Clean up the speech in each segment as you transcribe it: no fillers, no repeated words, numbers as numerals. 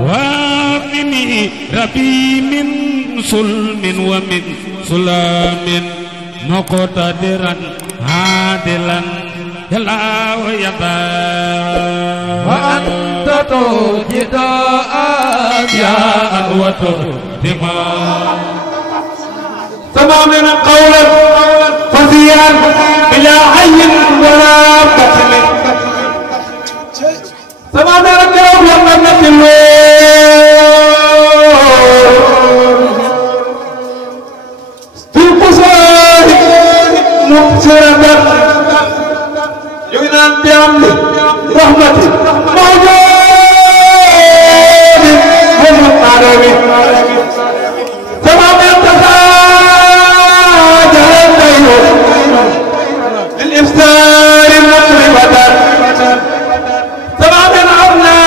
وامني ربي من سلم ومن سلام مقتدرا عادلا يلا ويبا وأنت توجد أبياء وتهتما تماما قولا فزيا بلا عين ولا قتل تماما قولا من في القصائد مبصرة ينام بعمله رحمته موجود ومقاربه تمام تساجل الليل للإفطار مطربة تمام عنا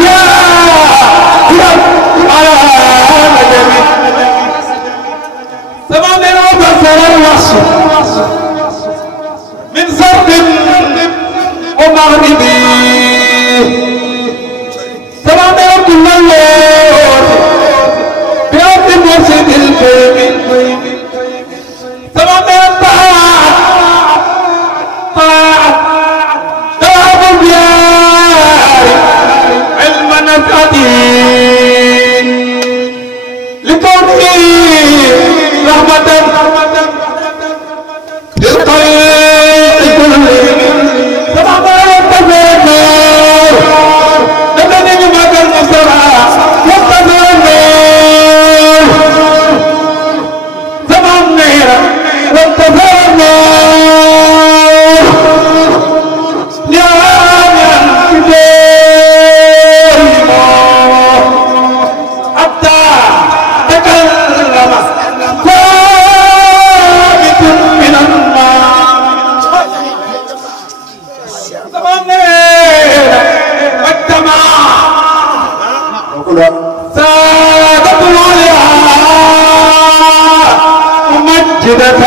يا على نجمه تمام وبصر الوصف من زرق ومغربي تمام كل الليل بيوم المسجد الكريم تمام طاعة ذهب الديار علما نفعتين لكونه رحمة للقلب كله تمام ينتظر نبني بمدى المصطفى ينتظر تمام نيرا ينتظر يا من كبير حتى تكلم ثابت من الماء تمام سادة العليا ممجدة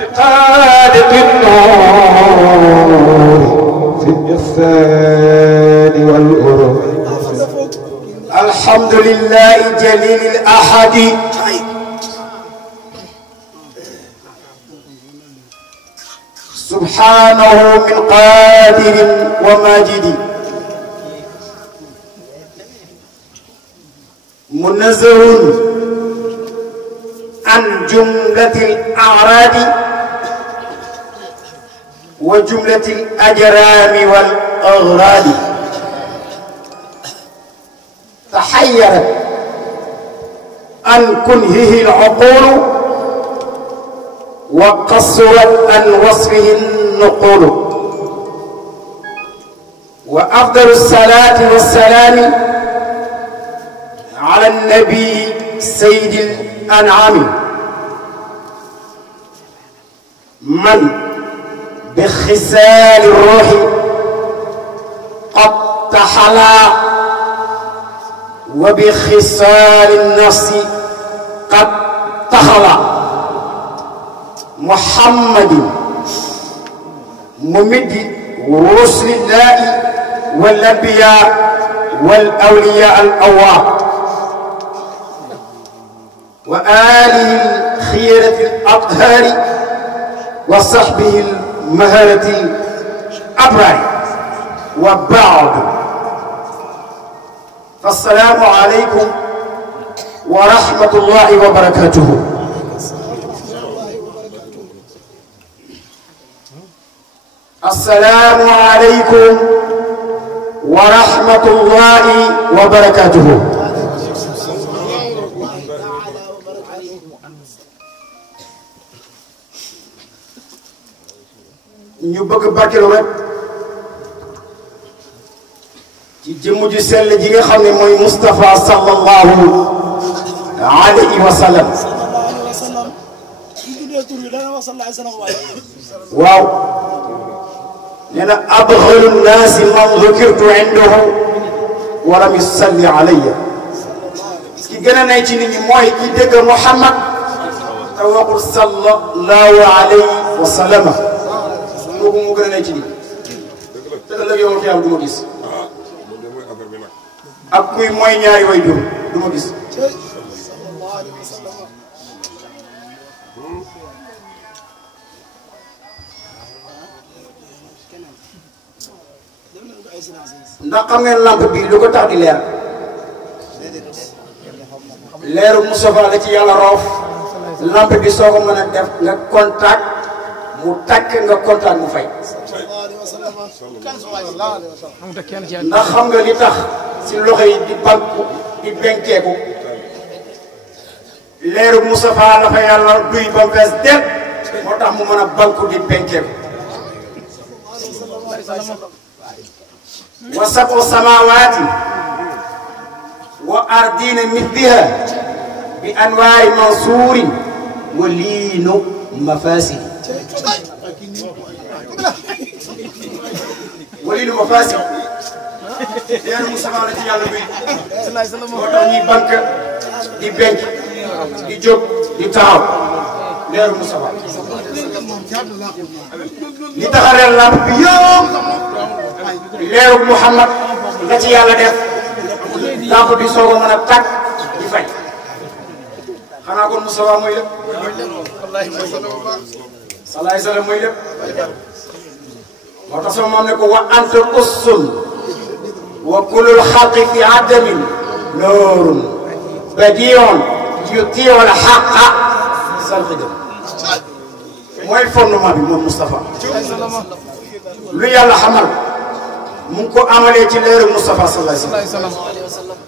لقادة النور في الإحسان والأروع الحمد لله جليل الأحد سبحانه من قادر وماجد منزه عن جملة الأعراض وجملة الأجرام والأغراض تحيرت عن كنهه العقول وقصرت عن وصفه النقول وأفضل الصلاة والسلام على النبي سيد الأنعام من بخسال الروح قد تحلى وبخصال النفس قد تخلى محمد ممد رسل الله والأنبياء والأولياء الأواب وآله الخيرة الأطهار وصحبه المهارة الأبرار وبعد فالسلام عليكم ورحمة الله وبركاته. السلام عليكم ورحمة الله وبركاته. ñu bëgg barkeelu rek ci jëmm ju sell ji nga xam ne mooy Moustapha sallallahu alayhi wa sallam. waaw nee na abxalu nnaasi man dhukirtu indahu wa lam yusalli alayya ki gën a nay ci nit ñi mooy ki dégg Muhammad te waxul sallallahu alayhi wa sallam. kooku mu gën a nay ci nit te ëllëg yow xiyam du ma gis ak kuy mooy ñaari way jur du ma gis ndax xam ngeen lampe bii lu ko tax di leer leeru Moustapha la ci yàlla roof lampe bi soo ko mën a def nga contact mu takk nga contact mu fay ndax xam nga li tax si loxo yi di banku di benkeeku leeru Moustapha la fa yàlla duy ba mu fees del moo tax mu mën a banku di benkeeku wa sab'u samaawaati wa ardina mithliha bi anwaari mansuurin wa liinu mafasidi wa liinu mafasidi leeru Moustapha la ci yàlla bi moo tax ñuy bank di benk di jóg di taxaw leeru Moustapha li taxareel lamp bi yëpp leeru Muhammad la ci yàlla def lamp bi soog a mën a tàkk di fay xanaa kon Moustapha mooy lépp salaay salaam mooy lépp moo tax sama moom ne ko wa anta ussun wa kullul xalqi fi adamin noorun badiun yutiu al xaqa salxidam mooy fondement bi moom Moustapha lu yàlla xamal mu ngi ko amalee ci leeru Moustapha sallallahu alayhi wa sallam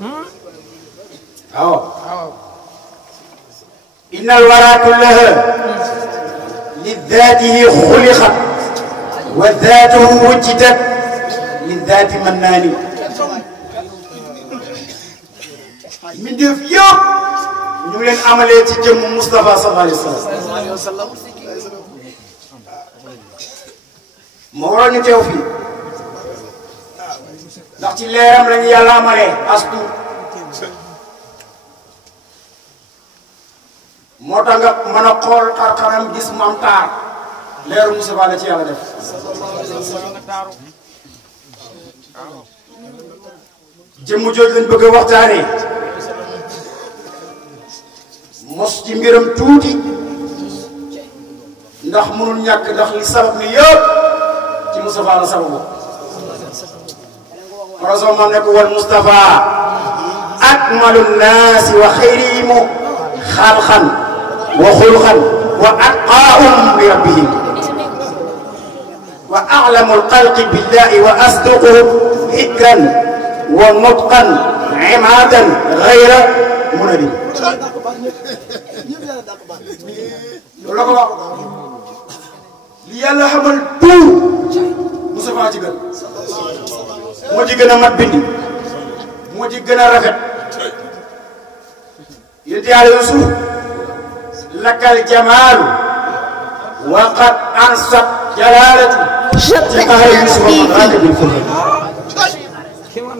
waaw inna alwara kullaha li daatihi xuliqat wa daatuhu wujjidat li daati mannaani mbindeef yëpp ñu ngi leen amalee ci jëmm Moustapha sallallahu alayhi wa sallam moo waral ñu teew fii ndax ci leeram lañu yàlla amalee astu moo tax nga mën a xool xar-xaram gis mu am taar leeru Moustapha la ci yàlla def jëmm jooju lañ bëgg a waxtaanee mos ci mbiram tuuti ndax mënul ñàkk ndax li sabab ni yëpp ci Moustapha la sababu rasul mam ne ko wal Moustapha akmalu nnaasi wa xayrihim xalqan wa xulqan wa atqaahum bi rabbihim wa a'lamu alxalqi billahi wa asdaquhum fikran wa nutqan imaadan gayra munadin loolu la ko wax li yàlla xamal tout Moustapha ci gën moo ci gën a mat bindi moo ci gën a rafet yénti yàlla Yuusuf lakal jamaalu wa qad ansat jalaalatu ci xaxay Yuusuf man raaka bil furqan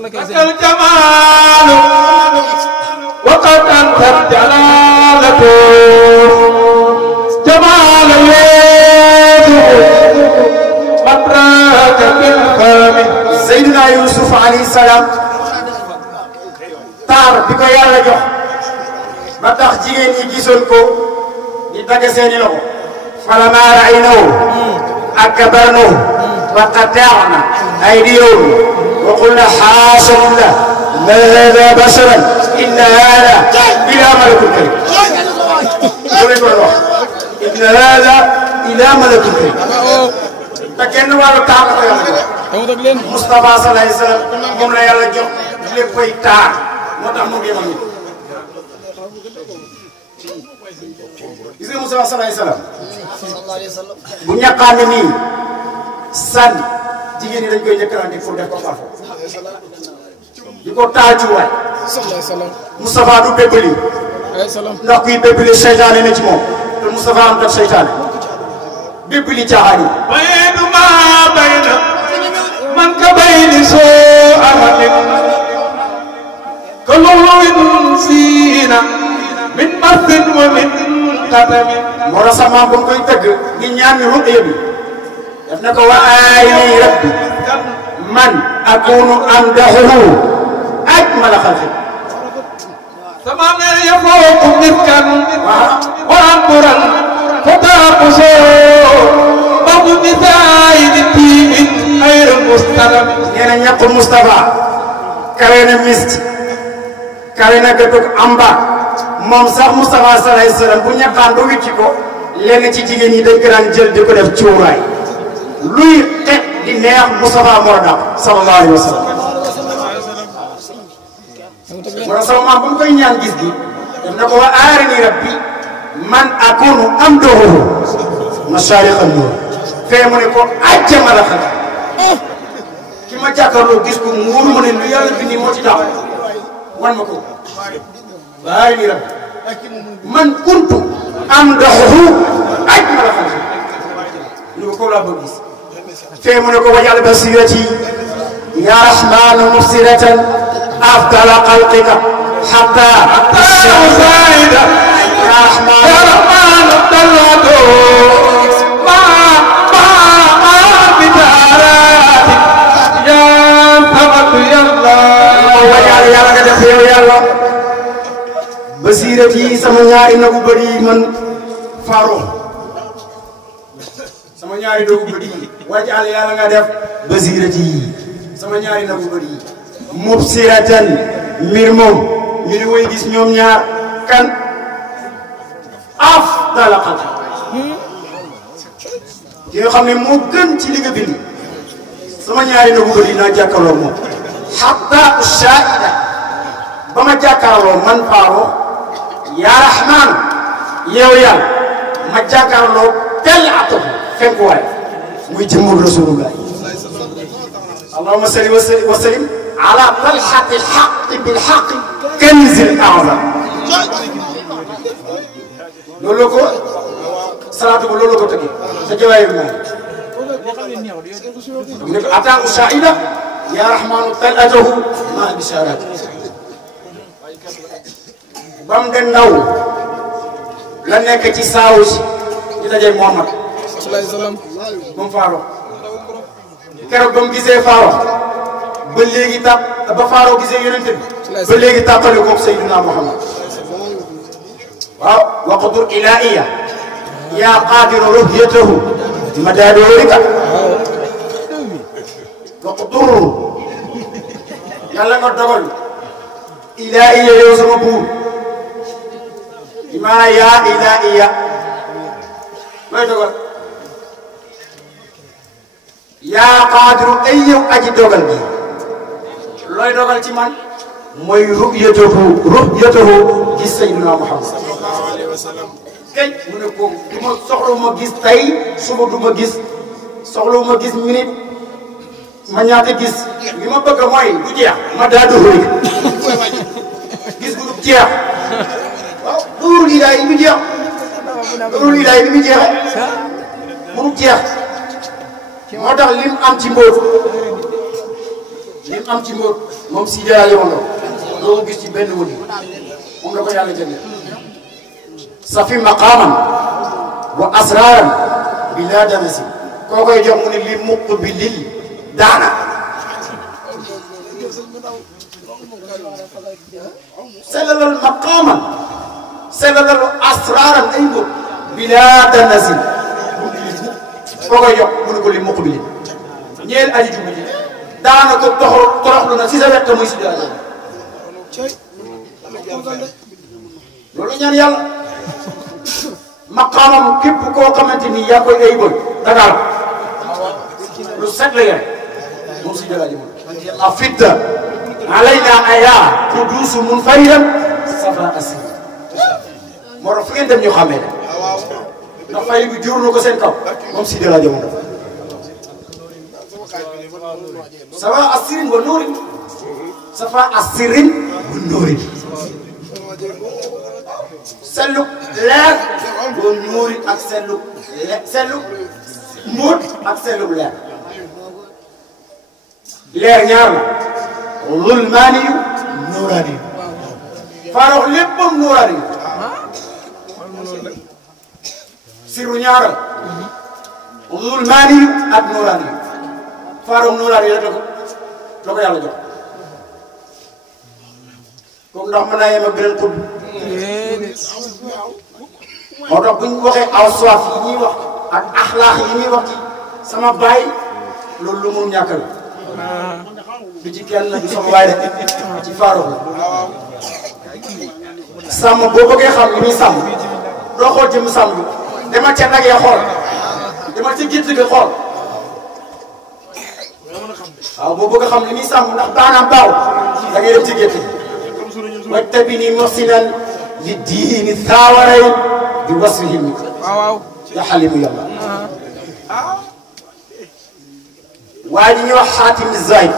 lakal jamaalu wa qad ansat jalaalatu jamaala man raaka bil furqan Seydina Yuusuf alayhi salaam taar bi ko yàlla jox ba tax jigéen ñi gisoon ko di dagg seeni loxo falammaa ra'aynahu akbarnahu wa qatta'na aydiyahum wa qulna haasha lillah ma haadha basharan inna haadha illaa malakun karim loolu lañ doon wax inna haadha illaa malakun karim te kenn wàllu taar la ko yàlla jox Moustapha sallallahu alayhi wa sallam moom la yàlla jox léppay taar moo tax mu ngi yemal nit gis nga Moustapha sallallahu alayhi wa sallam bu ñàkkaane nii sànni jigéen ñi dañ koy njëkkalante pour def ko parfum di ko taajuwaay Moustapha du bébbali ndax kuy bébbali seytaane ne ci moom te Moustapha am kat seytaane bébbali caaxaan yi bayna ma bayna man ka bayni soo ahadin ka lu'lu'in siina min masin wa min qatamin moo tax sax maam bu koy tëgg ngi ñaan ñu ruqya bi daf na ko wa aayni rabbi man akunu amdahuhu أجمل خلقه سمعنا يفوق مسكا وعنبرا فتاقصوا بعض النساء للتيم غير المستلم نينا ñàkk Moustapha kawe na mist kawe na gëtug amba moom sax Moustapha sallallahu alayhi wa sallam bu ñaqaan ba wicci ko lenn ci jigéen ñi dañ ko daan jël di ko def cuuraay luy xet di neex Moustapha moo dàq sallallahu alayhi wa sallam moo sama maam bu mu koy ñaan gis gi daf na ko wa aarini rabbi man akunu am doxuhu mashaariq an-nuur fee mu ne ko ajjama la xel ki ma jàkkaarloo gis ko mu wóor ma ne lu yàlla bindi moo ci tax wan ma ko wa aarini rabbi man kuntu am doxuhu ajjama la xel lu ko laa bëgg gis fee mu ne ko wajal basirati ya rahmanu mubsiratan أفضل خلقك حتى زايد يا رحمن طلعته ما بدارات يا ثبت يا الله ويا يلا دef yow yàlla basirati sama ñaari nagu bëri man faro sama ñaari nagu bëri wajal yàlla nga def basirati sama ñaari nagu bëri mubsiratan mbir moom mi ngi woy gis ñoom ñaar kan afdal xalq ki nga xam ne moo gën ci li nga bind sama ñaari nagu bëri naa jàkkaarloo moom hatta shaida ba ma jàkkaarloo man faaro yaa rahman yow yàlla ma jàkkaarloo tel ato fenk waay muy jëmmul rasulullah allahumma salli wa sallim على طلحة الحق بالحق كنز الأعظم لولوكو صلاة لولوكو تكي سجواي ما أتى أسائلة يا رحمن طلعته ما بشارات بام دناو لا نيك تي ساوس دي داجي محمد صلى الله عليه وسلم مم فارو كيرو بام غيسه فارو ba léegi tàpp ba faaroo gisee yonente bi ba léegi tàppale koog Seydina Muhammad waaw waqdur ilaiya yaa qaadiru ruhyatahu madadorika waqdur yàlla nga dogal ilaiya yow sama buur imaana yaa ilaiya may dogal yaa qaadiru ay yow aji dogal bi looy dogal ci man mooy ru'yatahu gis Seydina Muhammad kay mu ne ko du ma soxla ma gis tey suba du ma gis soxla ma gis minute ma ñaata gis li ma bëgg mooy du jeex ma daa doxali gis gu du jeex waaw duuru lii daay li mu jeex duuru lii daay li mu jeexee mënu jeex moo tax lim am ci mbóot lim am ci mbóot moom si jaay yoon la doo gis ci benn wëli moom la ko yàlla jëndee safi maqaaman wa asraaran bila danasi koo koy jox mu ne li muq bi lil daana sellalal maqaaman sellalal asraaran ay mbóot bila danasi koo koy jox mu ne ko li muq bi lil ñeel aji jubbi ji daana ko toroxlu na si sa wet muy si jaay loolu ñaan yàlla maqaamam képp koo xamante ni yaa koy ayibal dagaal lu set la yem moom si jaay moom afidda alayna aya qudusu munfaridan safa asir moo tax fu ngeen dem ñu xàmmee de ndax fay bi jur na ko seen kaw moom si jaay moom safa asirin wa nuurin safa asirin wa nuurin sellu leer wa nuurin ak sellu mbóot ak sellu leer leer ñaar la zulmaaniyu nuuraaniyu faarox léppam nuuraaniyu sirru ñaaral zulmaaniyu ak nuuraaniyu faarox nuuraaniyu la ko yàlla jox comme ndax mën naa yem ak beneen xutb moo tax bu ñu waxee awsaaf yi ñuy wax ak axlaax yi ñuy wax ci sama baay loolu lu mun ñàkk la du ci kenn du sama baay rek ci Faaruq la sàmm boo bëggee xam li muy sàmm doo xool jëm sàmm bi demal ca nag ya xool demal ca gétt ga xool waaw boo bëgg a xam li muy sàmm ndax baanaam baaw da ngay dem ci gétt gi wajtabini muhsinan li diini thaawaray bi wasfihi mi ya xalimu yàlla waa ji ñuy wax Xaatim Zayd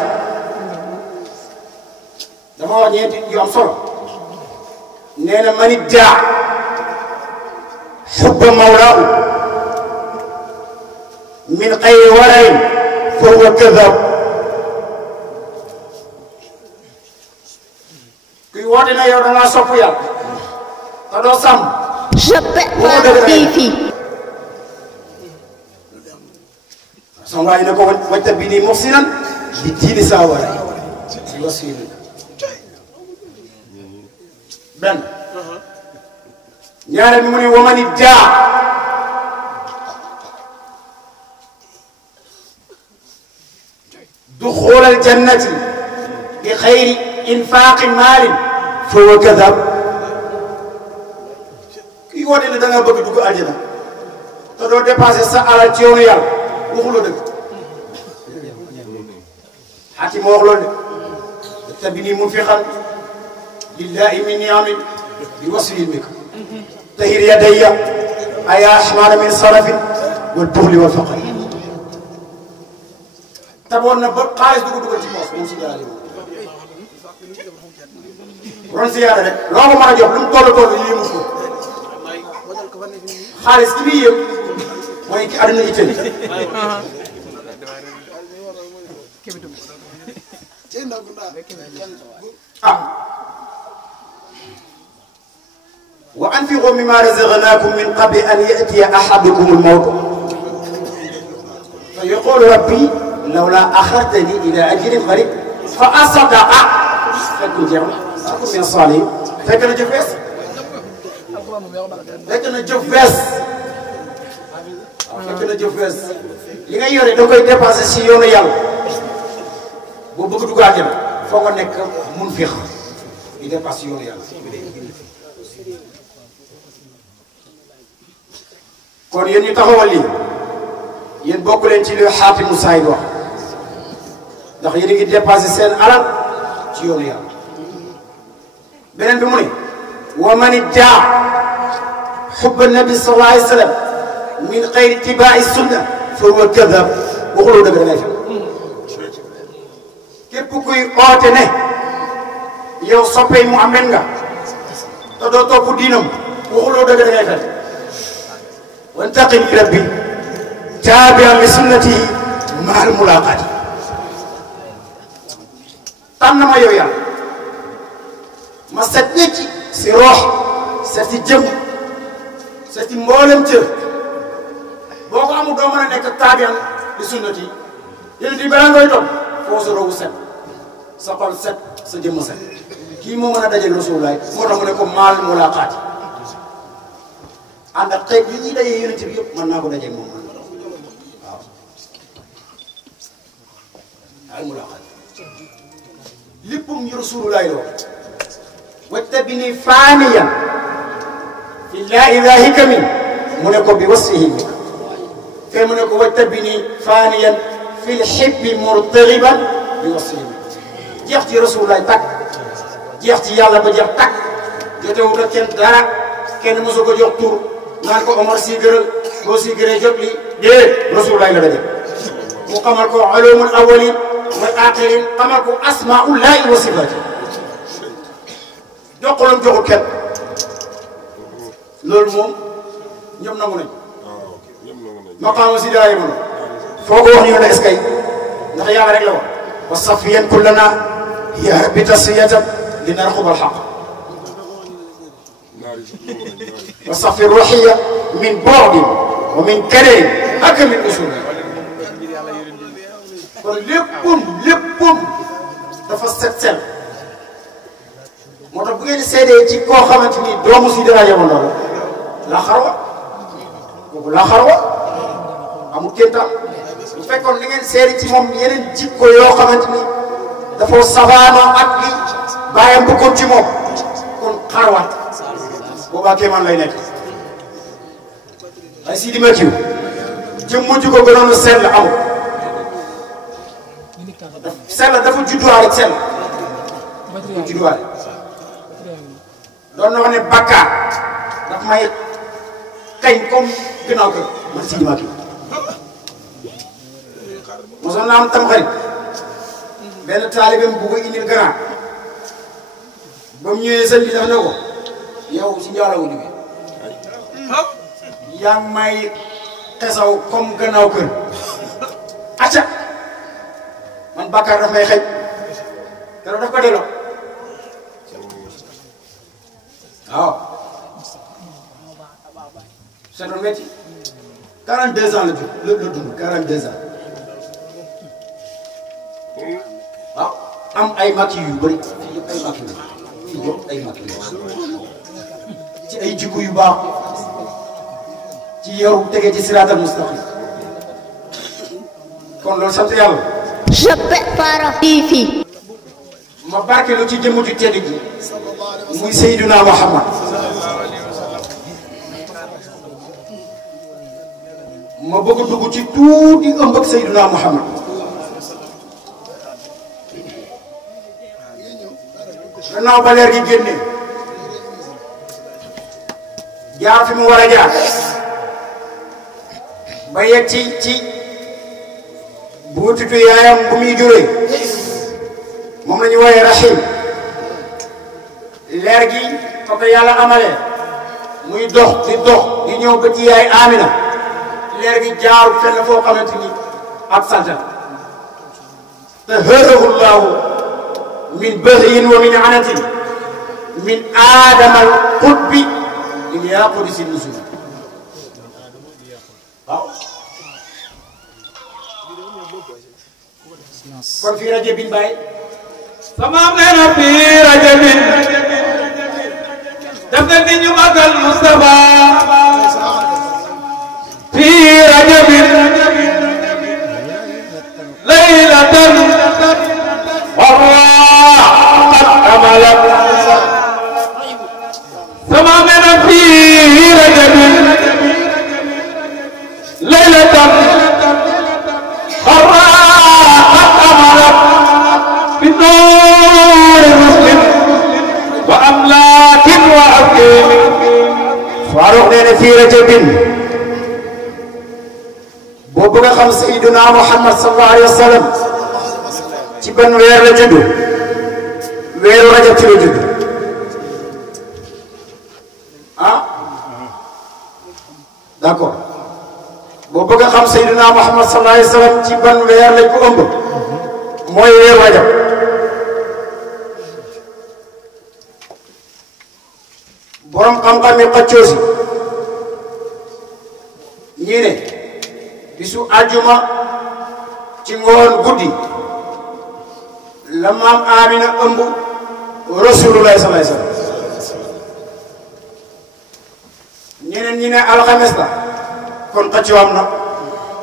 dama wax ñeenti yu am solo nee na man iddaa xubba mawlaahu min xayri warayin fa huwa kadab kuy woote na yow da ngaa sopp yàlla te doo sàmm sama waay ne ko wajtabini muhsinan li diini thaawaray bi wasfihi benn ñaareel bi mu ne wa man iddaa duxuul aljannati bi xayri infaaqi maalin fa huwa kadab kii woote ne da nga bëgg dugg àjjana te doo dépassé sa alal ci yoonu yàlla waxuloo dëgg Xaatim moo wax loolu de tabini munfiqan lillahi min niamin bi wasfi ilmika tahir yadayya aya ahmara min sarafin wal buxli wal faqri taboon na ba xaalis dugg ci poos moom si daal ron si yàlla rek loo ko mën a jox lu mu toll yéemu ko xaalis ki muy yëpp mooy ki àdduna ittali wa anfiqu mimma razaqnakum min qabli an ya'tiya ahadakum al-mawt fa yaqulu rabbi lawla akhartani ila ajalin qarib fa asaddaqa fekk jeex na akun min as-salihin fekk na jëf wees fekk na jëf wees fekk na jëf wees li ngay yore da koy dépassé si yoonu yàlla boo bëgg dugg àjjana foo nga nekk munfiq di dépassé yoonu yàlla kon yéen ñu taxawal lii yéen bokk leen ci li Xaatimu Zayd wax ndax yéen a ngi dépassé seen alal ci yoonu yàlla beneen bi mu ne wa man iddaa xubba nabi sallallahu alayhi wa sallam min xayri itibaa'i sunna fa huwa kadab waxuloo dëgg da ngay fen képp kuy oote ne yow soppey Muhammad nga te doo topp diinam waxuloo dëgg da ngay fen wantaqim li rabbi taabi'an li sunnatihi ma'al mulaqati tànn ma yow yàlla ma set nit si roox set si jëm set si mboolem cër boo ko amul doo mën a nekk taabi'an li sunnati yéen di balaa ngay topp foo sa roogu set sa xol set sa jëmm set kii moo mën a dajeeg Rasulullah moo tax mu ne ko maal mulaqaati ànd ak xeet yi ñuy dajee yonent bi yëpp mën naa ko dajeeg moom waaw al mulaqaati léppam ñu Rasulullah loo wajtabini faaniyan fi laa ilaahika min mu ne ko bi wasfihi fee mu ne ko wajtabini faaniyan fi lxibbi murtariban bi wasfihi jeex ci Rasulullah takk jeex ci yàlla ba jeex takk jotewut ak kenn dara kenn mosu ko jox tur naan ko Omar si gëral boo si gëree jot li déedéet Rasulullah la daje mu xamal ko ulumul awwalin wal axirin xamal ko asmaullahi wa sifati joxuloon joxul kenn loolu moom ñëpp nangu nañ maqaamu si daay moom foo ko wax ñu ne est-ce que ndax yàlla rek la wax wa safiyan kullana ya rabbi tasfiyatan li narxuba alxaq wa safi ruhiya min boodin wa min kaderin ak min usul kon léppam dafa set sel moo tax bu ngeen seedee ci koo xamante ni doomu si dara jamono la xarwa kooku la xarwa amul kéemtaan bu fekkoon li ngeen seede ci moom yeneen jikko yoo xamante ni dafa safaanoo ak li bàyyam bëggoon ci moom kon xarwaat boobaa kéemaan lay nekk ay Sidi Makiyu jëmm ju ko gënoon a sell amul sell dafa judduwaale ak sell dafa judduwaale doon na wax ne bakkaar daf may kañ comme gannaaw kër man Sidi Makiyu mosoon naa am tam xarit benn taalibeem bu ko indil gannaaw ba mu ñëwee sëñ bi daf ne ko yow si njaarawu jógee yaa ngi may xesaw comme gannaaw kër acca man bàkkaar daf may xëj te daf ko delloo waaw c'est un métier 42 ans la dund 42 ans waaw am ay makki yu bëri fii yëpp ay makki fii yëpp ay makki ci ay jikko yu baax ci yow tege ci siraatal mustaqim kon loolu sant yàlla. Je prépare fii. ma barkeelu ci jëmm ju tedd ji muy Seydina Muhammad ma bëgg a dugg ci tuuti ëmb ak Seydina Muhammad gannaaw ba leer gi génne jaar fi mu war a jaar ba yegg ci buutitu yaayam bu muy juree moom la ñu wooyee Rahim leer gi fa ko yàlla amalee muy dox di ñëw ba ci yaay Amina leer gi jaarul fenn foo xamante ni ak santa te hërahu llaahu min bahyin wa min anatin min aadamal qutbi min yaqudi si nusul waaw kon fii rajo bi Baye sama am nee na fii rajo bi def na ni ñu magal Moustapha fii rajo bi laylatan warra qad amalat sama am nee na fii rajo bi laylatan warra qad amalat bi nuuri muslim wa amlaakin wa afkim Faaruq nee na fii rajo bi boo bëgg a xam Seydina Muhammad sallallahu alayhi wa sallam ci ban weer la judd weeru rajab ci la judd ah d'accord boo bëgg a xam Seydina Muhammad sallallahu alayhi wa sallam ci ban weer lañ ko ëmb mooy weeru rajab borom xam-xam yi xëccoo si ñii ne bisu àjjuma ci ngoon guddi la maam Amina ëmb Rasulullah sallallahu alayhi wasallam ñeneen ñi ne alxames la kon xëccoo am na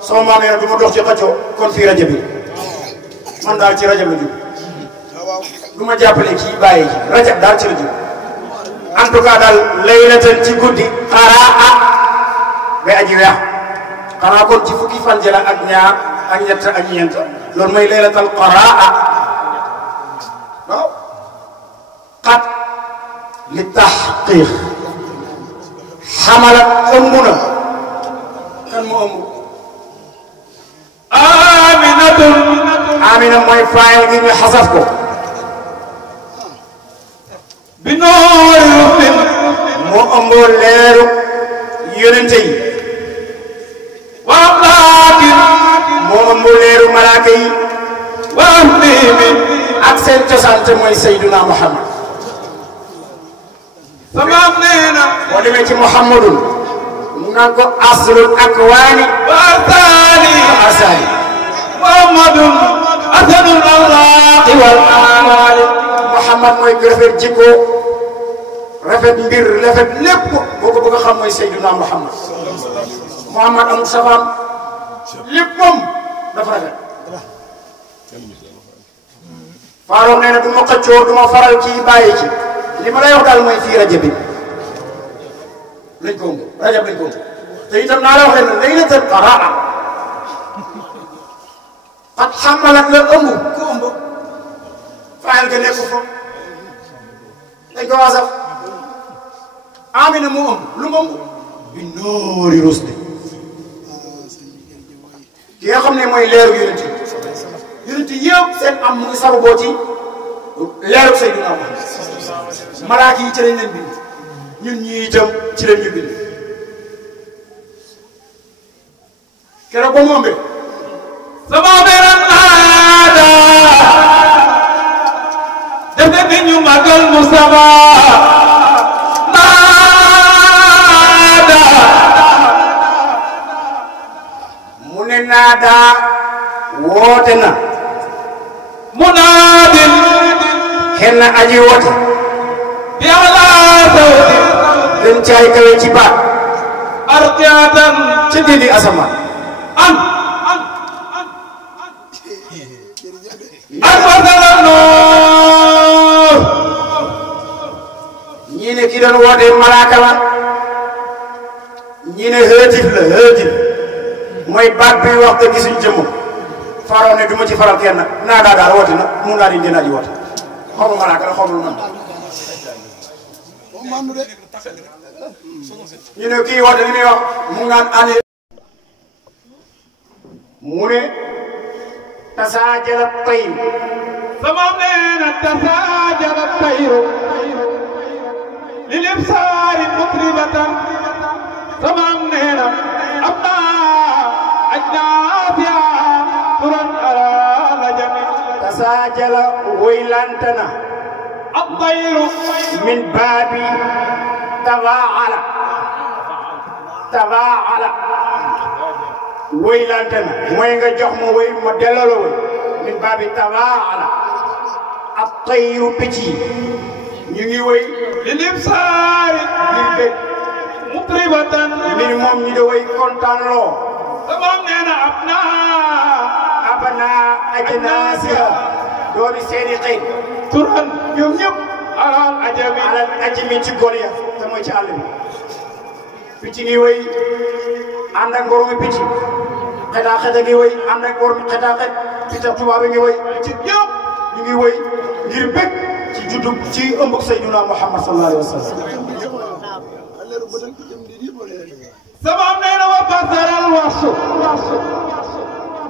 sama maam nee na du ma dox ci xëccoo kon fii rajo bi man daal ci rajo la jóg du ma jàppale kii bàyyi ji rajo daal ci la jóg en tout cas daal laylatan ci guddi qaraa bay aji weex xanaa kon ci fukki fan jëla ak ñaar ak ñett ak ñeent loolu mooy laylatal qaraa waaw qad li tahqiq xamalat ëmb na kan moo ëmb aminatun Amina mooy faayil gi ñu xasaf ko bi nuuri muslim moo ëmboo leeru yonente yi wa amlaakin moo ëmboo leeru malaaka yi wa ahlimi ak seen cosaan te mooy Seydina Muhammad sama am nee na boo demee ci Muhammadun mu naan ko aslul akwaani wa arsaani wa asaani muhammadun asanul awraaqi wal aamaali Muhammad mooy gërëfër jikko rafet mbir rafet lépp boo ko bëgg a xam mooy Seydina Muhammad Muhammad amul safaan léppam dafa rafet Farouk nee na du ma xëccoo du ma faral kii bàyyi ci li ma lay wax daal mooy fii Rajab bi lañ ko ëmb Rajab lañ ko ëmb te itam naa la wax leen ne laylatul qaraa qad xamalat la ëmb ku ëmb faayal ga nekk fa dañ ko wasaf Amina mu ëmb lu mu ëmb bi noori rusli ki nga xam ne mooy leeru yonent yëpp seen am mu ngi sababoo ci leeru Seydina Muhammad malaaka yi ci lañ leen bind ñun ñii itam ci lañ ñu bind keroog ba mu ëmbee sama beran naada defe bi ñu magal Mustafa naada mu ne naada woote na munaadin kenn aji woote bi ala sawti gën caay kawe ci baat arqiatan ci dindi asamaan an wasala nuur ñii ne ki doon woote malaaka la ñii ne hëtif la hëtif mooy baat bi wax te gisuñ jëmm Farouk ne du ma ci faral kenn naa daal woote na mun naa di dina ji woote xamul malaaka la xamul man ñu ne kii woote li muy wax mu ngaan année mu ne tasaajala tayr sama neena tasaajala tayru lil ibsaari mutribatan sama neena am naa ajnaafiya quran ala najami tasaajala woylantana الطير من باب تفاعل ويلانتنا موي nga jox ma way ma delalo way min babi tawaala الطير بيتي ñu ngi way للابصار مطربة min moom ñu de way kontaan loo تمام neena abna ajnasiha doomi seeni xëy turan ñoom ñëpp alal ajami ci góor ya te mooy ci àll bi picc ngi way ànd ak ngoromi picc xetaa xeta ngi way ànd ak ngoromi xetaa xet picc tubaab ngi way ci ñëpp ñu ngi way ngir bëgg ci juddu ci ëmbug Seydina Muhammad sallallahu alayhi wa sallam sama neena wa basaral wasu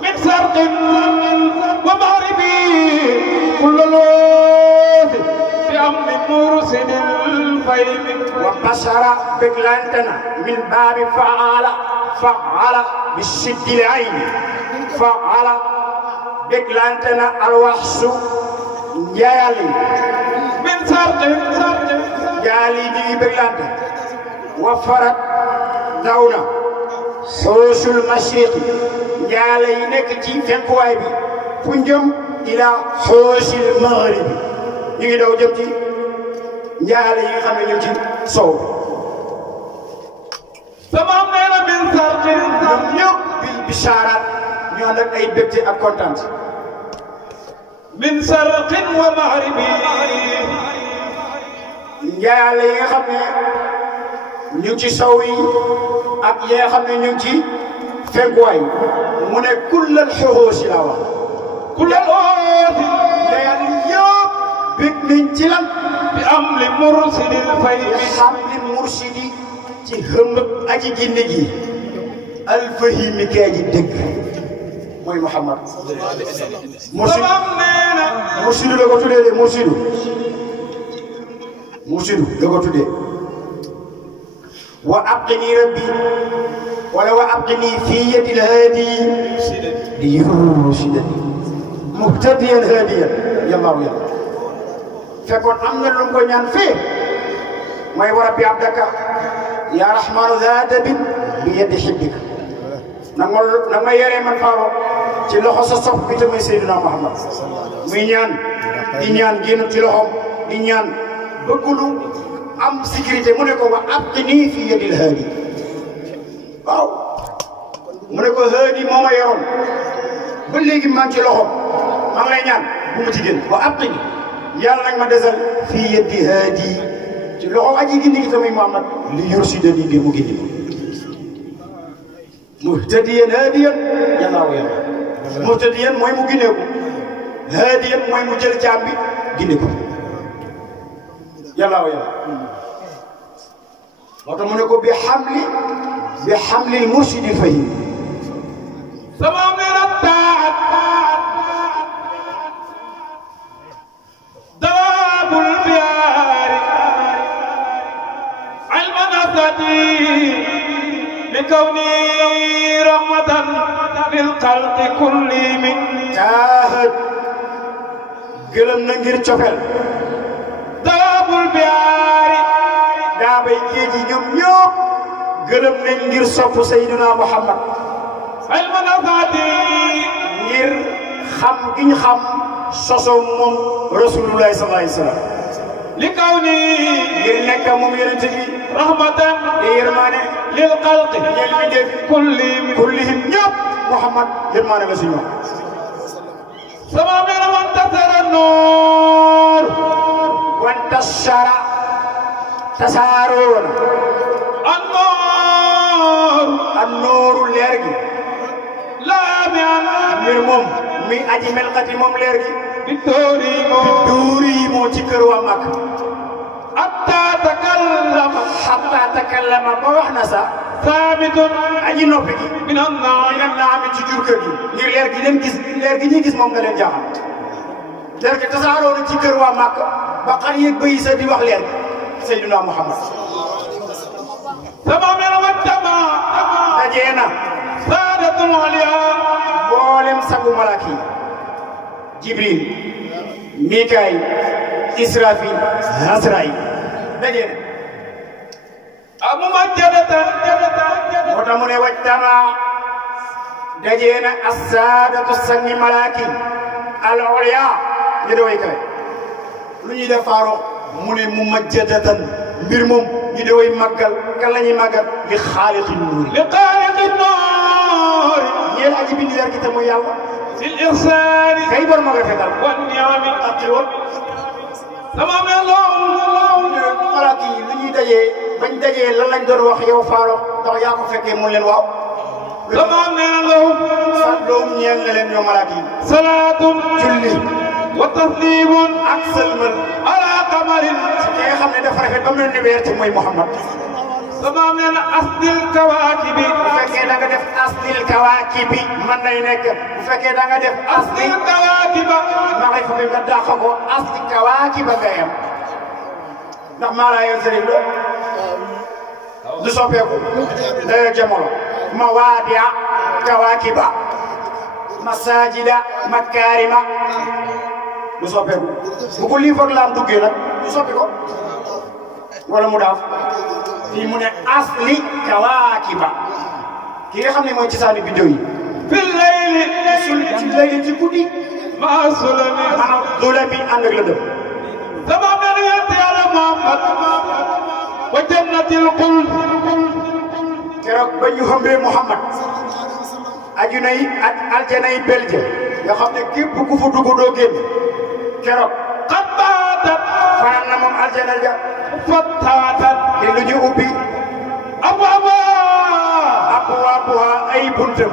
من شرق ومغرب كل لوث بأمن مرسل الفيم وبشر بكلانتنا من باب فعل بالشد العين فعل بكلانتنا الوحش جالي من شرق جالي دي بكلانتنا وفرت داونا حوش المشرق yàlla yi nekk ci fenkuwaay bi fu njëm ila xoosil maghrib ñu ngi daw jëm ci njaale yi nga xam ne ñu ci sow sama neena min sarqin ñoom ñëpp bil bishaaraat ñu ànd ak ay bégte ak kontaan min sarqin wa maghribi njaale yi nga xam ne ñu ngi ci sow yi ak yi nga xam ne ñu ngi ci fenkuwaay mu ne kullal xoxoosi laa wax kullal oosi ndeyal yëpp bég nañ ci lan bi am li mursidil fay bi xam li mursidi ci xëmb aji ginne gi alfahimi kee ji dëgg mooy Muhammad mursidu mursidu la ko tuddee de mursidu la ko tuddee wa abqini rabbi wala wa abqini fi yadi al-hadi li yurshidani muhtadiyan hadiyan yallaahu yàlla fekkoon am na lu ko ñaan fee mooy wa rabbi abdaka ya rahmanu zaadabin bi yadi hibbika nag ma yoree man Farouk ci loxo sa sopp bi te muy Seydina Muhammad muy ñaan di ñaan génn ci loxoom di ñaan bëggulu am sécurité mu ne ko wa abqini fi yadil haadi waaw mu ne ko haadi moo ma yoroon ba léegi maa ngi ci loxo maa ngi lay ñaan bu mu ci génn wa abqini yàlla nag ma desal fi yadi haadi ci loxo aji gindi gi tamit Muhammad li yursidani ngir mu gindi ko muhtadiyan haadiyan yàlla muhtadiyan mooy mu gindee ko haadiyan mooy mu jël jaam bi gindi ko yàlla moo tax mu ne ko bi xamlil mursidil fahim sama mera taat darabul biyaari ilman asadi li kawni rahmatan lil xalqi kulli min taahat gëlëm na ngir cofel darabul biyaari daa bay géej gi ñoom ñëpp gëlëm nañ ngir sopp Seydina Muhammad ilman asadi ngir xam gi ñu xam sosoom moom Rasulullah sallallahu alayhi wa sallam li kawni ngir nekk moom yonent bi rahmatan di yërmaane lil xalqi ñeel mi def kullihim ñëpp Muhammad yërmaane la si ñoom sama mera man tasara nuur wantashara tasaaroona an nooru leer gi laa mi an mbir moom mi aji melxati moom leer gi bi tóori duuri moo ci kër waa Makka hatta takallama ba wax na sax saabitun aji noppi gi min annaami naami ci jur kër gi ngir leer gi leen gis leer gi ñuy gis moom nga leen jaaxal leer gi tasaaroona ci kër waa Makka ba xar yéeg bëyi sa di wax leer gi Seydina Muhammad sama mera wajtama dajee na saadatul aliya mboolem sagu malaki Jibril Mikaayil Israfil Hasraayil dajee na amumajjadatan moo tax mu ne wajtama dajee na assaadatu sangi malaki al ulya ñu doy kawe lu ñuy def faaro mu ne mu majjadatan mbir moom ñu de way màggal kan la ñuy màggal li xaaliqi nuur li xaaliqi nuur ñeel aji bind leer gi te mooy yàlla fil ihsaani kay bor ma rafetal wan ni'ami ak xiwal sama mera loolu malaaka yi lu ñuy dajee bañ dajee lan lañ doon wax yow faaro ndax yaa ko fekkee mun leen waaw sama mera loolu sax loolu ñeel na leen ñoo malaaka yi salaatun julli wa taslimun ak sëlmal ala qamarin ki nga xam ne dafa rafet ba mel ni weer te mooy Muhammad sama mera asdil kawaakibi bu fekkee da nga def asdil kawaakibi mën nay nekk bu fekkee da nga def asdil kawaakiba maarifa bi nga dàq ko asdil kawaakiba nga yem ndax maa laa yor sëriñ la du soppeeku dayoo jamono mawaadi'a kawaakiba masajida makarima du soppeeku bu ko lii foog laam duggee nag du soppi ko wala mu daaf fii mu ne asli kawaakiba ki nga xam ne mooy ci saani biddew yi fil layli ci layli ci guddi maa sulami maanaam doole bi ànd ak la dem sama mera yonent Yàlla Muhammad wa jannatil xuld keroog ba ñu xambee Muhammad ajunay ak aljanay belje nga xam ne képp ku fa dugg doo génn keroog qad baatat fanaan na moom aljana ja fattaatat te lu ñu ubbi abwaabuha ay buntam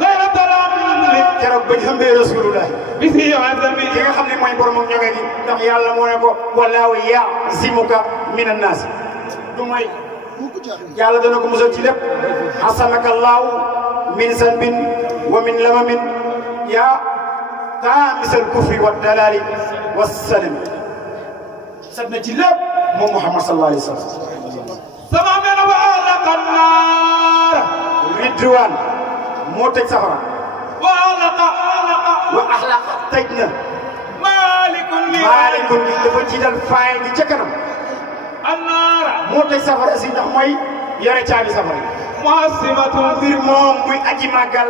laylatal amri keroog bañ xambee Rasulullah bi si azami ki nga xam ne mooy borom ak ñoŋe gi ndax yàlla moo ne ko wallaahu ya'simuka minan naas du mooy yàlla dana ko musal ci lépp hasamaka Allahu min zanbin wa min lamamin yaa taamisal kufri wa dalali wa salam set na ci lépp moom Muhammad sallallahu alayhi wa sallam sama mera wa alaqa naar ridwaan moo tëj safara wa alaqa wa axlaqa tëj na maalikun li maalikun gi dafa jiital faay gi ca kanam annaara moo tëj safara si ndax mooy yore caabi safara yi muhasimatun mbir moom muy aji màggal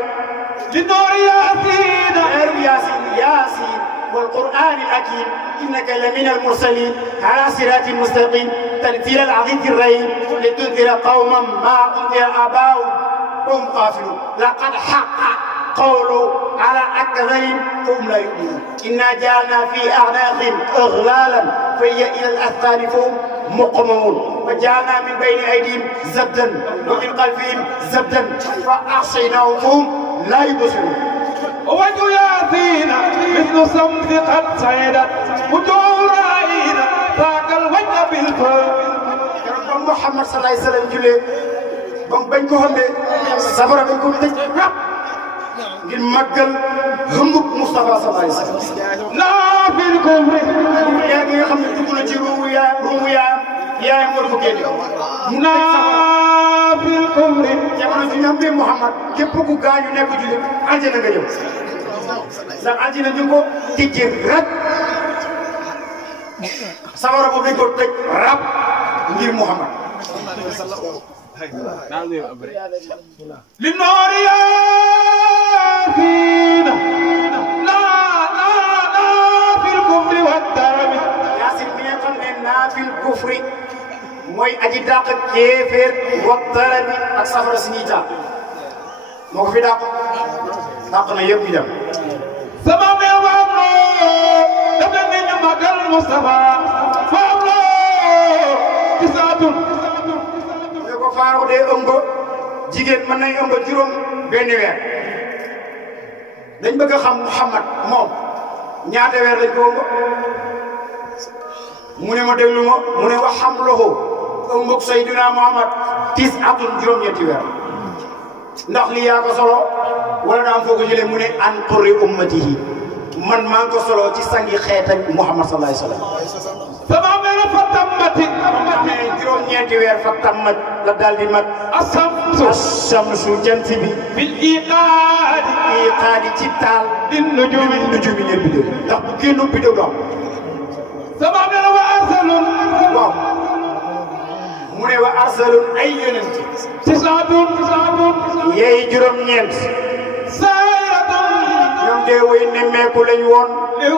li noori yaasiina leeru yaasin yaasin والقرآن الحكيم إنك لمن المرسلين على صراط مستقيم تنزيل العزيز الرحيم لتنذر قوما ما أنذر آباؤهم هم غافلون لقد حق قولوا على أكثرهم فهم لا يؤمنون إنا جعلنا في أعناقهم أغلالا فهي إلى الأذقان فهم مقممون وجعلنا من بين أيديهم زبدا ومن خلفهم زبدا فأحصيناهم فهم لا يبصرون ووجه ياسين مثل صمت قد صعدت وجوه رأينا ذاك الوجه بالفم محمد صلى الله عليه وسلم جلي bam bañ ko xambe safara dañ ko tëj rap ngir màggal hëmbug Moustapha sallallahu alayhi wasallam naa fil kufri yaa ngi nga xam ne dugg na ci ruumu yaayam war ko génne naa fil kufri jamono ju ñam bi Muhammad képp ku gaañu nekk jullit aljana nga jëm ndax aljana ñu ko tijji rap safara boobu dañ ko tëj rap ngir Muhammad للنور ياسين لا في الكفر والدرب ياسين mi nga xam ne naa fil kufri mooy aji dàq kéeféer wa darabi ak safara si ñuy taal moo ko fi dàq na yëpp ñu dem sama mel waam loo daf leen ne ñu magal Moustapha faam loo gisaatun ko faaru dee ëmb jigéen mën nañ ëmb juróom benn weer dañ bëgg a xam Muhammad moom ñaata weer lañ ko ëmb mu ne ma déglu ma mu ne wax xam loxo ëmbug Seydina Muhammad tis atun juróom-ñetti weer ndax lii yaa ko solo wala daa am foo ko jëlee mu ne an qurri ummatihi man maa ngi ko solo ci sangi xeet ak Muhammad sallallahu alayhi wa sallam sama mel fa tammati juróom-ñeenti weer fa tammat la daal di mat asamsu jant bi bil iqaadi ci taal din nujumi ñeent bidéo ndax bu génnoon bidéo do am sama mel wa arsalun waaw mu ne wa arsalun ay yonent tisaatun yeey juróom-ñeent saayiratun ñoom de way nemmeeku lañ woon lil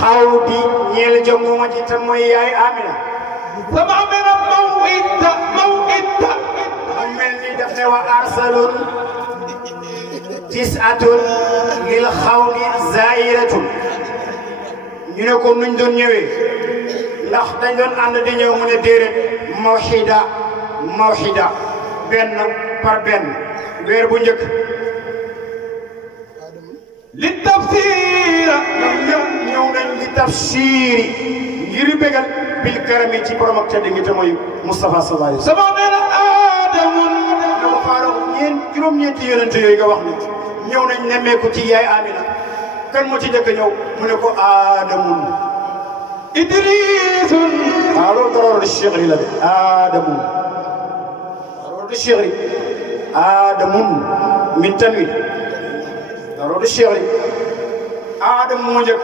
xawdi ñeel jongoma ji te mooy yaay Amina sama mel maw'ida mu mel ni daf ne wa arsalun tis'atun lil xawdi zairatun ñu ne ko nuñ doon ñëwee ndax dañ doon ànd di ñëw mu ne déedéet mawxida benn par benn weer bu njëkk li tafsira ñëw nañ li tafsiri ngir bégal bil karami ci borom ak tedd ngi te mooy Moustapha sallallahu alayhi wa sallam sama mel aadamun na ko faaroo juróom-ñeenti yonente yooyu nga wax ni ñëw nañ nemmeeku ci yaay Amina kan moo ci njëkk ñëw mu ne ko aadamun idrisun waaw loolu daroor di cheikh yi la de aadamun daroor di cheikh yi aadamun min tanwin daroor di cheikh yi aadam moo njëkk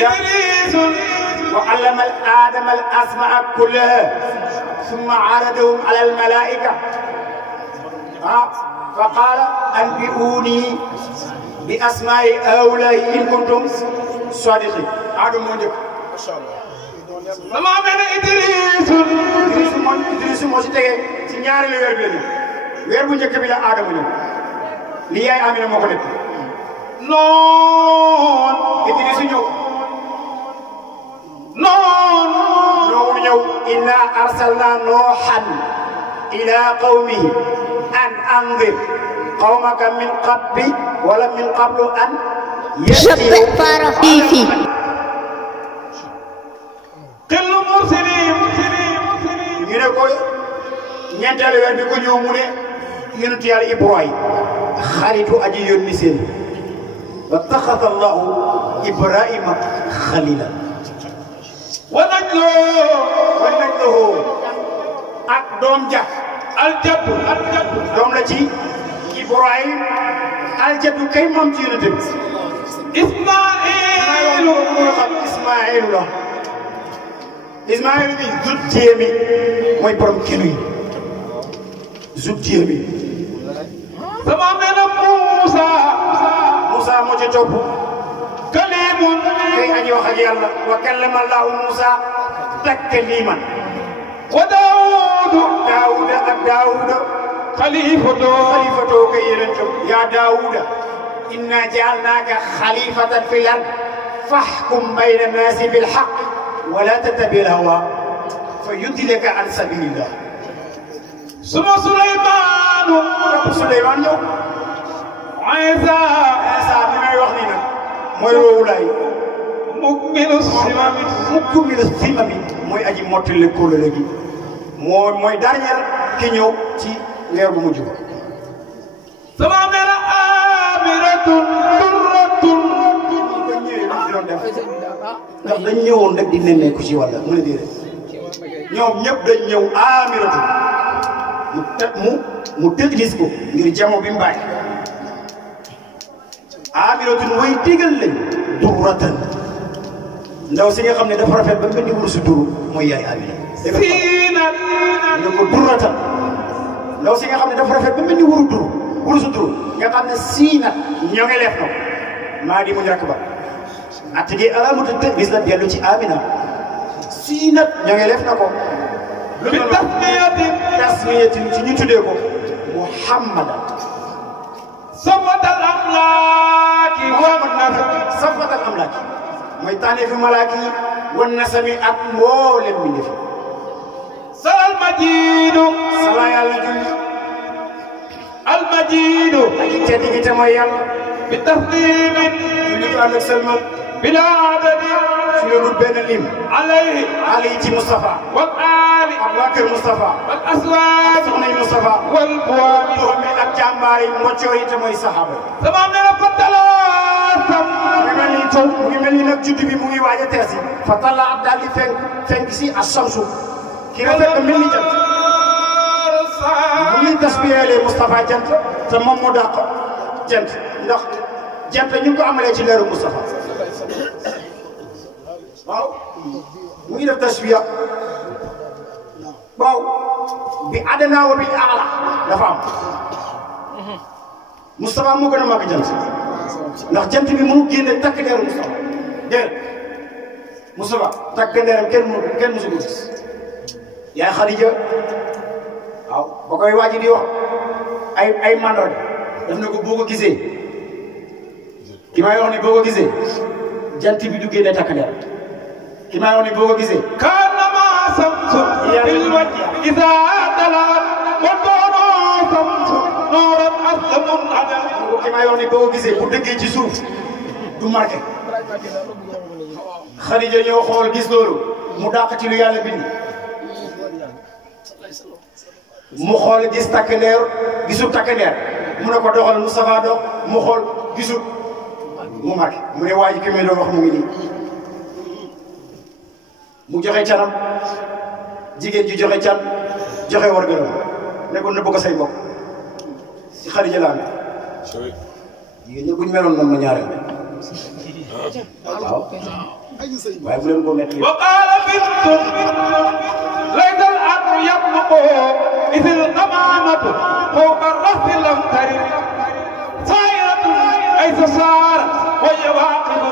idrisun وعلم آدم الأسماء كلها ثم عرضهم على الملائكة فقال أنبئوني بأسماء هؤلاء إن كنتم صادقين آدم موجب sama mel Idriss moo si tege ci ñaareelu weer bi la weer bu njëkk bi la Adama ñëw li yaay Amina moo ko nekk noon Idriss ñëw noon ñëw inna arsalna noohan ila qawmihi an anzir qawmaka min qabli wala min qablu an Jobe Faro TV. xillu mursalin ñu ne ko ñeenteelu weer bi ko ñëw mu ne yonent Yàlla Ibrahima xaritu aji yónni seen wa taxada Allahu Ibrahima xalila wa najloo ak doom ja aljaddu doom la ci Ibrahim aljaddu kay moom ci yonent bi Ismaa'ilu Ismaa'ilu la Ismaa'ilu bi zut jéemi mooy borom kenu yi zut jéemi sama mel Muusa Muusa moo ca topp Kaliim kay aji wax ak yàlla wa kallama allahu Musa takliman daawuda ak daawuda xalifatoo kay yonentam yaa daawuda inna jaalnaaka xalifatan fil ard fahkum bayna naasi bil haqq wa la tattabi'il hawa fa yudillaka an sabilillah suma Suleymaanu Suleymaan ñëw Isa mi may wax nii nag mooy roowulaay mukmilu simami mooy aji mottali kóllëre gi mooy dernier ki ñëw ci leer bu mujj ba sama mera amiratun durratun dañ ñëwee dañ doon def ndax dañ ñëwoon rek di nemmeeku ci wàlla mu ne déedéet ñoom ñëpp dañ ñëw amiratun mu tëglis ko ngir jamo bi mbaay amiratun way digal lañ durratan ndaw si nga xam ne dafa rafet ba mel ni wurusu duru mooy yaay Amina ñu ko durratan ndaw si nga xam ne dafa rafet ba mel ni wurusu duru nga xam ne siinat ñoo ngi leef ko maa di muñ rakk ba attige alamatu tëglis la dellu ci Amina siinat ñoo ngi leef na ko bi tasmiyatin ci ñu tuddee ko Muhammadan safatal amlaaki safatal amlaaki mooy tànnee fi malaaki yi wan nasami ak mboolem mi ndefi salal majiidu sala yàlla julli al majiidu aji tedd gi te mooy yàlla bi taslimin julli ko ànd ak sëlmal bila adadi su yorul benn lim alayhi ci Moustapha wal aali ak waa kër Moustapha wal aswaaj soxna yi Moustapha wal buwaani doom yi ak jàmbaar yi mboccoor yi te mooy saxaaba yi sama am ne la fatalaasam mu ngi mel ni nag judd bi mu ngi waaj a tees yi fa talla ab daal di fenk si as-samsu ki rafet ba mel ni jant mu ngi tasbiyeele Moustapha jant te moom moo dàq jant ndax jant ñu ngi ko amalee ci leeru Moustapha waaw mu ngi def tasbiya waaw bi adana wa bil aala dafa am Moustapha moo gën a màgg jant ndax jant bi mënu génne takk ndeeru Moustapha dégg Moustapha takk ndeeram kenn mësu ko gis yaay Xadija waaw ba koy waaji di wax ay mandarga daf ne ko boo ko gisee ki may wax ni boo ko gisee jant bi du génne takk ndeeram ki may wax ni boo ko gisee kaanama samsu bil wajhi iza dalat wa dono samsu nooran aslamun ada ki may wax ni boo ko gisee bu dëggee ci suuf du marqué Xadija ñoo xool gis loolu mu dàq ci lu yàlla bind mu xool gis takk ndeer gisul takk ndeer mu ne ko doxal Moustapha dox mu xool gisul mu marqué mu ne waa ji ki may doon wax mu ngi nii mu joxe canam jigéen ji joxe can joxe war gërëm ne ko nëbb ko say mbokk ci Xadija laa ne jigéen ñi buñ meloon noonu ma ñaareel waaw waaye bu leen ko métti wa qaala bintu laysa al amru yabluqu idh al qamamatu fawqa ar-ra'si lam tarid sa'iratun aysa saara wa yawaqifu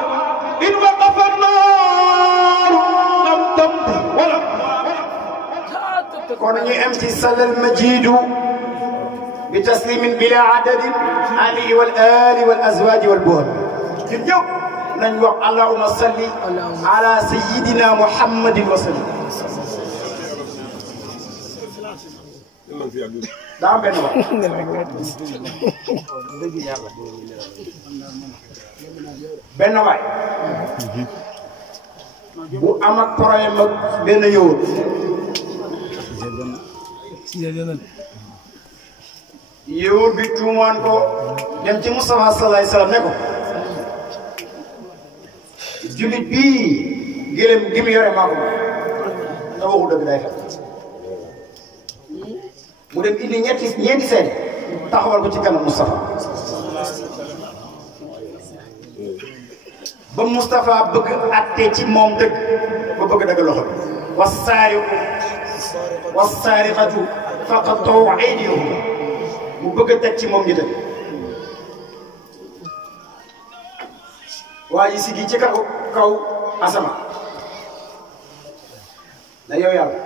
in waqafa an-nar lam tamdi wa lam kon ñu am ci salal majidu bi taslimin bila adadin alihi wal ali wal azwaji wal buham ñun ñëpp nañ wax allahumma salli ala sayyidina muhammadin wa sallim daa benn wax benn waay bu am ak problème ak benn yowut yowut bi tuumaan ko dem ci Moustapha sallallahu alayhi wasallam ne ko jullit bii gëlëm gi mu yore maa ko te waxu dëgg day fekk mu dem indi ñeenti seede taxawal ko ci kanam Moustapha ba Moustapha bëgg atte ci moom dëgg ba bëgg dëgg loxo bi wassaariqu wassaariqatu faqtaw aydiyahum mu bëgg a teg ci moom ñu dëgg waa ji sigi ci kaw asama na yow yàlla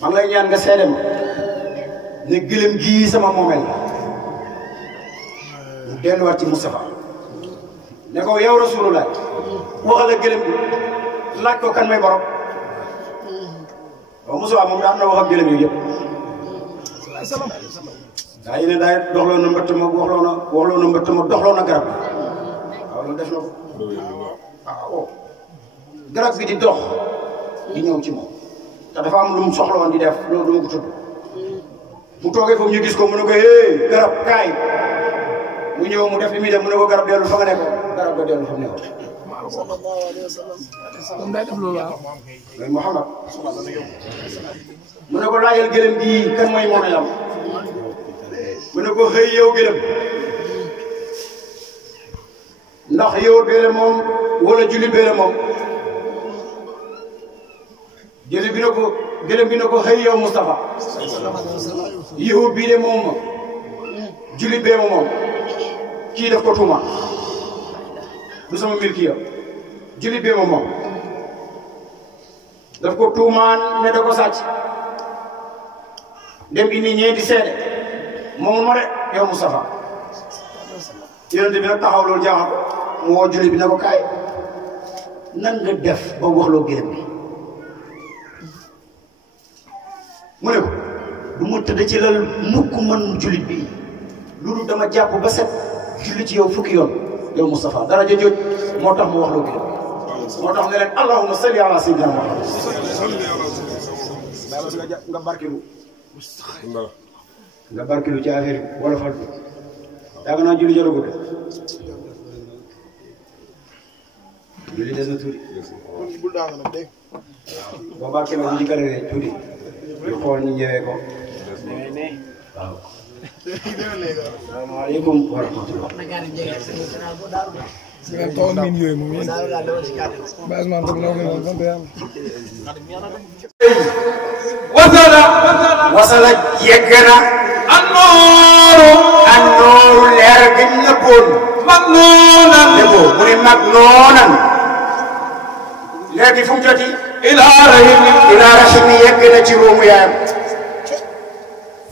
maa ngi lay ñaan nga seede ma ne gëlëm gii sama moomeel la mu delluwaat ci Moustapha ne ko yow Rasulullah waxal la gëlëm bi laaj ko kan may borom waaw Moustapha moom daan na wax ak gëlëm yooyu yëpp daa yi ne daay doxloo na mbëtt ma waxloo na mbëtt ma doxloo na garab bi waaw loolu def na ko waaw garab bi di dox di ñëw ci moom te dafa am lu mu soxla woon di def loolu duma ko tudd mu toogee foofu ñu gis ko mu ne ko hé garab kaay mu ñëw mu def li muy def mu ne ko garab dellu fa nga nekkoon garab ga dellu fa mu nekkoon sallallahu alayhi wa sallam day def loolu waaw mooy Muhammad mu ne ko laajal gëlëm gi kan mooy moomeelam mu ne ko xëy yow gëlëm ndax yow beele moom wala julli beele moom gëlëm bi ne ko xëy yow Moustapha yow bii de moom ma julli bee ma moom kii daf ko tuuma du sama mbir kii yow julli bee ma moom daf ko tuumaan ne da ko sàcc dem indi ñeenti seede moom ma de yow Moustapha yonente bi nag taxaw loolu jaaxal mu woo julli bi ne ko kaay nan nga def ba waxloo gërëm bi mu ne ko du ma tëdd ci lal mukk man jullit bi loolu dama jàpp ba set julli ci yow fukki yoon yow Moustapha dara jëjëj moo tax mu waxloo gërëm moo tax ne leen allahumma salli ala sayyidina Muhammad nga barkilu ci affaire bi wala fal bi daa naa julli jaragu de julli des na tuuti boo barkee ma ñu dikkale tuuti ñu xool ñu ñëwee ko waaw asalaamaaleykum wa rahmatulah nga toog min yooyu moom yéen basement dog la woon sant yàlla wasala yegg na annooru leer gi ñu nëbboon mag noonan mu ne mag noonan léegi fu mu joti ilaa rahimi yegg na ci ruumu yaayam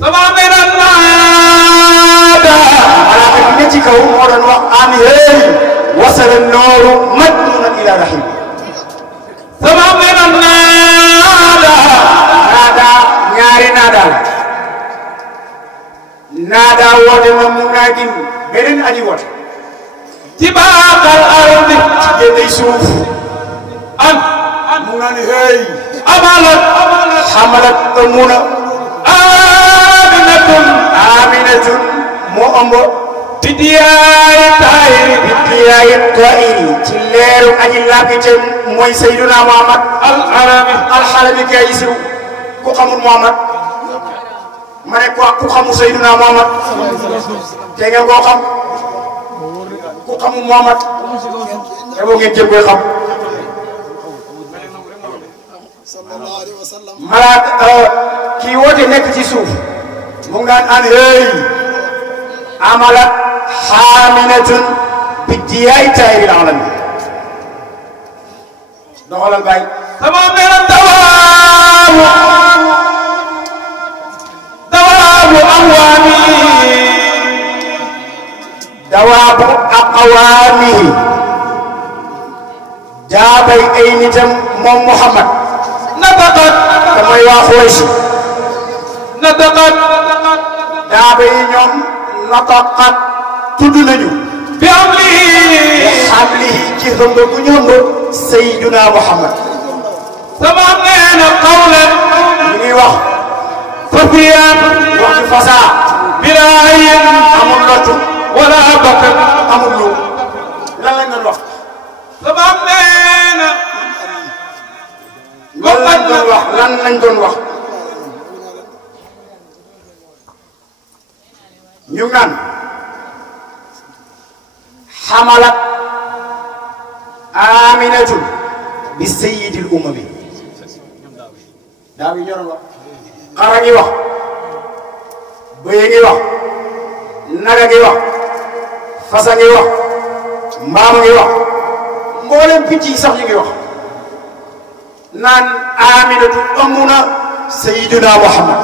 sama menan naada malaaka bi ne ci kaw moo doon wax an hey wasala nooru mag noonan ilaa rahimi sama menan naada ñaari naada woote na munaadin beneen aji woote ci baaxal ardi ci génney suuf an mu naan hey xamalat amuna aminatun moo ëmb bidiyaayi taayiri ci leeru aji laabite mooy Seydina Muhammad alxalami kay siw ku xamul Muhammad ma ne ku xamul Seydina Muhammad te ngeen koo xam ku xamul Muhammad te boo ngeen jëm koy xam malaaka kii woote nekk ci suuf mu ngi naan an hey amalat xaaminatun bi diyaay taayiril alami doxalal baay sama mera dawaabu aqwaamihi jaabay ay nitam moom Muhammad nataqat damay waa Quraysh nataqat jaabay yi ñoom nataqat tudd nañu bi hamlihi ci hëmb bu ñu hëmb Sayyiduna Muhammad sama nee na qawlan ñu ngi wax fafiyan wax ci fasaa bilaayin amul lotu wala bakkat amul lu lan lañ doon wax sama nee na lan lañ doon wax ñu naan xamalat aminatun bi sayyidil umami daaw yi ñoroon wax xara ngi wax bëye ngi wax naga ngi wax fasa ngi wax mbaam ngi wax mboolem picc yi sax ñu ngi wax naan Aminatu ëmb na Sayyiduna Muhammad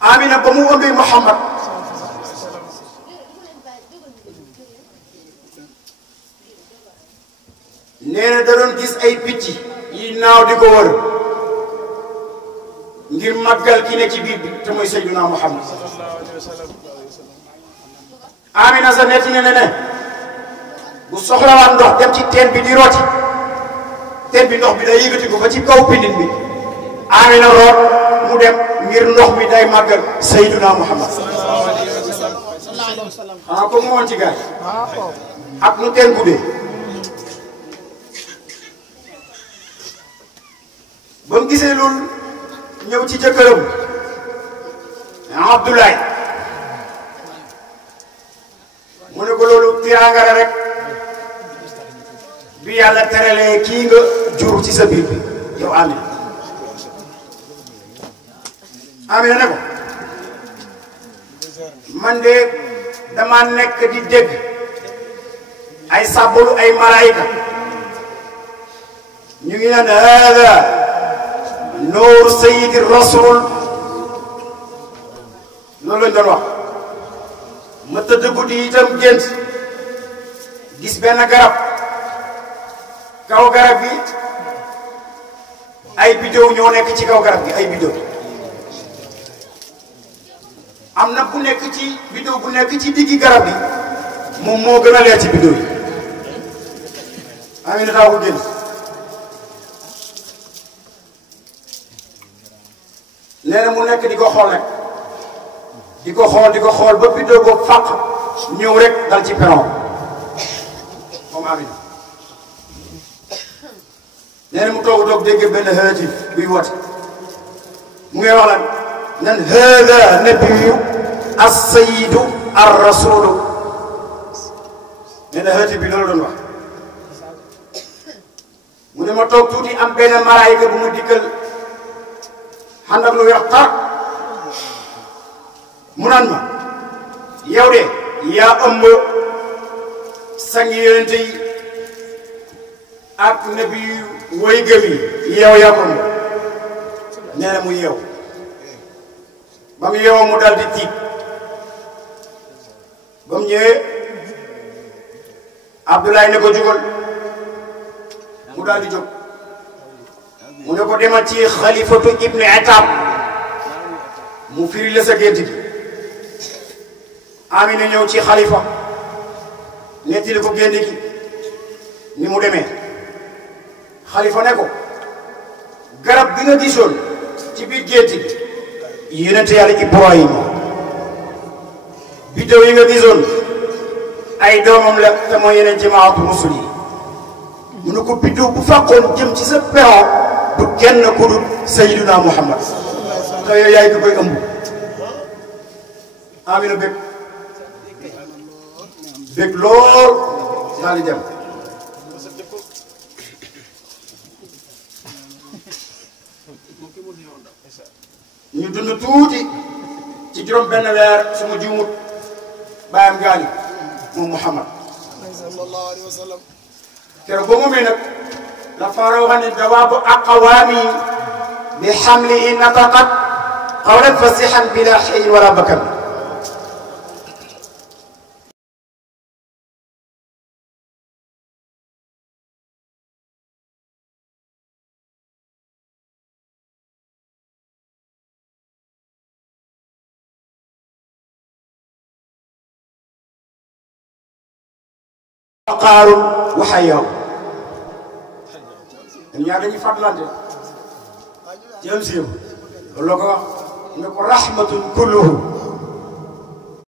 Amina ba mu ëmbee Muhammad nee na da doon gis ay picc yi naaw di ko wër ngir màggal ki ne ci biir bi te mooy Sayyiduna Muhammad Amina sa netti ne bu soxlawaan ndox dem ci teen bi di rooti teen bi ndox bi day yëgati ko ba ci kaw pindin bi Amina root mu dem ngir ndox mi day màggal Sayyiduna Muhammad ah comme moom ci gaay ak nu teen guddee ba mu gisee loolu ñëw ci jëkkëram Abdoulaye mu ne ko loolu tiraanga la rek bi yàlla teralee kii nga jur ci sa biir bi yow Amina Amina ne ko man de dama nekk di dégg ay sàbbalu ay malaayika ñu ngi naan hada nuur sayyidi rasul loolu lañ doon wax ma tëdd guddi itam gént gis benn garab kaw garab gi ay biddew ñoo nekk ci kaw garab gi ay biddew am na bu nekk ci biddew bu nekk ci diggi garab gi moom moo gën a leer ci biddew yi Amina taa ko gént nee na mu nekk di ko xool rek di ko xool ba biddew boobu fàq ñëw rek dal ci peron moom Amina nee na mu toog dégg benn haatif buy woote mu ngi wax lan nan hada nabiyu as-sayyidu ar-rasulu nee na haatif bi loolu doon wax mu ne ma toog tuuti am benn malaayika bu mu dikkal ànd ak lu weex tar mu naan ma yow de yaa ëmb sangi yonente yi ak nabi way gëm yi yow yaa ko ëmb nee na mu yeew ba mu yeewoo mu dal di tiit ba mu ñëwee Abdoulaye ne ko jugal mu daal di jóg mu ne ko demal ci xalifatu ibnu Atab mu firi la sa gént gi Amina ñëw ci xalifa nettali ko gént gi ni mu demee xalifa ne ko garab bi nga gisoon ci biir gént gi yonente yàlla Ibrahima biddew yi nga gisoon ay doomam la te mooy yeneen jamaatu rusul yi mu ne ko biddew bu fàqoon jëm ci sa peron du kenn ku dul Sayyiduna Muhammad te yow yaay ki koy ëmb Amina bég lool daal di dem ñu dund tuuti ci juróom benn weer suma juumut baayam gaali moom Muhammad sallallahu alayhi wa sallam keroog ba mu mee nag la faara wax ne dawaabu aqwaami bi xamli in nataqat qawlan fasihan bila xayin wala bakar Qaarun wa Hayyan ñaar dañuy fàttalante ci am siiw loolu ko wax ne ko rahmatun kulluhu